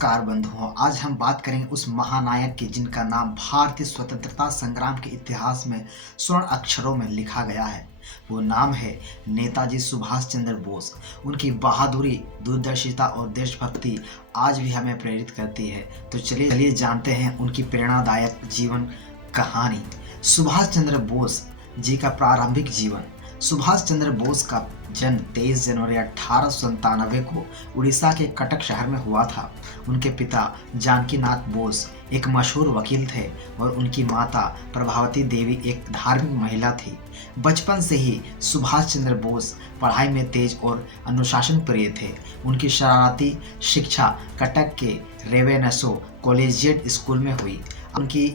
नमस्कार बंधुओं, आज हम बात करेंगे उस महानायक की जिनका नाम भारतीय स्वतंत्रता संग्राम के इतिहास में स्वर्ण अक्षरों में लिखा गया है। वो नाम है नेताजी सुभाष चंद्र बोस। उनकी बहादुरी, दूरदर्शिता और देशभक्ति आज भी हमें प्रेरित करती है। तो चलिए जानते हैं उनकी प्रेरणादायक जीवन कहानी। सुभाष चंद्र बोस जी का प्रारंभिक जीवन। सुभाष चंद्र बोस का जन्म 23 जनवरी 1897 को उड़ीसा के कटक शहर में हुआ था। उनके पिता जानकीनाथ बोस एक मशहूर वकील थे और उनकी माता प्रभावती देवी एक धार्मिक महिला थी। बचपन से ही सुभाष चंद्र बोस पढ़ाई में तेज और अनुशासन प्रिय थे। उनकी शरारती शिक्षा कटक के रेवेनसो कॉलेजिएट स्कूल में हुई। उनकी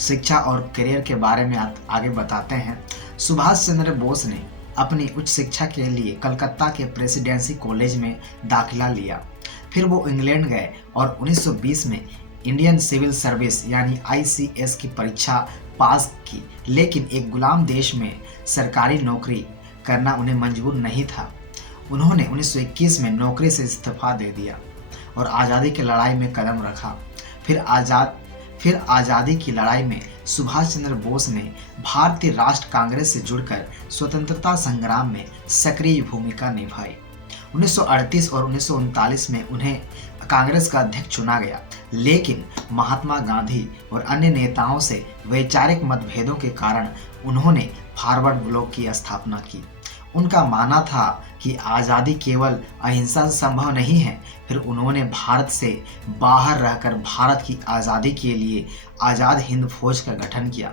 शिक्षा और करियर के बारे में आगे बताते हैं। सुभाष चंद्र बोस ने अपनी उच्च शिक्षा के लिए कलकत्ता के प्रेसिडेंसी कॉलेज में दाखिला लिया। फिर वो इंग्लैंड गए और 1920 में इंडियन सिविल सर्विस यानी ICS की परीक्षा पास की, लेकिन एक गुलाम देश में सरकारी नौकरी करना उन्हें मंजूर नहीं था। उन्होंने 1921 में नौकरी से इस्तीफा दे दिया और आज़ादी की लड़ाई में कदम रखा। फिर आज़ादी की लड़ाई में सुभाष चंद्र बोस ने भारतीय राष्ट्र कांग्रेस से जुड़कर स्वतंत्रता संग्राम में सक्रिय भूमिका निभाई। 1938 और 1939 में उन्हें कांग्रेस का अध्यक्ष चुना गया, लेकिन महात्मा गांधी और अन्य नेताओं से वैचारिक मतभेदों के कारण उन्होंने फॉरवर्ड ब्लॉक की स्थापना की। उनका मानना था कि आज़ादी केवल अहिंसा से संभव नहीं है। फिर उन्होंने भारत से बाहर रहकर भारत की आज़ादी के लिए आज़ाद हिंद फौज का गठन किया।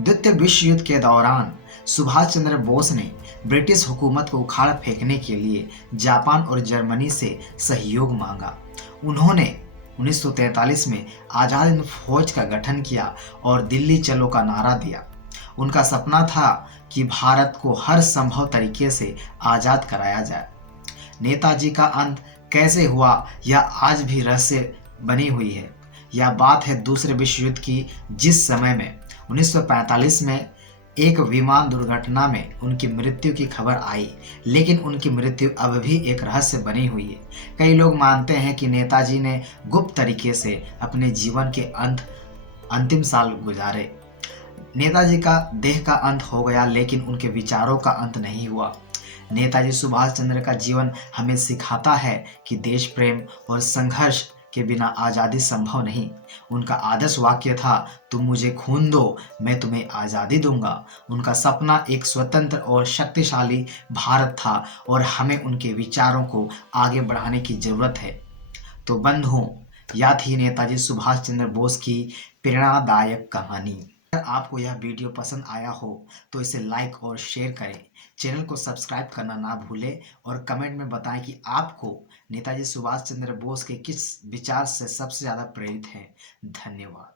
द्वितीय विश्व युद्ध के दौरान सुभाष चंद्र बोस ने ब्रिटिश हुकूमत को उखाड़ फेंकने के लिए जापान और जर्मनी से सहयोग मांगा। उन्होंने 1943 में आज़ाद हिंद फौज का गठन किया और दिल्ली चलो का नारा दिया। उनका सपना था कि भारत को हर संभव तरीके से आज़ाद कराया जाए। नेताजी का अंत कैसे हुआ यह आज भी रहस्य बनी हुई है। यह बात है दूसरे विश्व युद्ध की, जिस समय में 1945 में एक विमान दुर्घटना में उनकी मृत्यु की खबर आई, लेकिन उनकी मृत्यु अब भी एक रहस्य बनी हुई है। कई लोग मानते हैं कि नेताजी ने गुप्त तरीके से अपने जीवन के अंतिम साल गुजारे। नेताजी का देह का अंत हो गया, लेकिन उनके विचारों का अंत नहीं हुआ। नेताजी सुभाष चंद्र का जीवन हमें सिखाता है कि देश प्रेम और संघर्ष के बिना आज़ादी संभव नहीं। उनका आदर्श वाक्य था, तुम मुझे खून दो, मैं तुम्हें आज़ादी दूंगा। उनका सपना एक स्वतंत्र और शक्तिशाली भारत था और हमें उनके विचारों को आगे बढ़ाने की जरूरत है। तो बंधुओं, यह थी नेताजी सुभाष चंद्र बोस की प्रेरणादायक कहानी। अगर आपको यह वीडियो पसंद आया हो तो इसे लाइक और शेयर करें। चैनल को सब्सक्राइब करना ना भूलें और कमेंट में बताएं कि आपको नेताजी सुभाष चंद्र बोस के किस विचार से सबसे ज़्यादा प्रेरित हैं। धन्यवाद।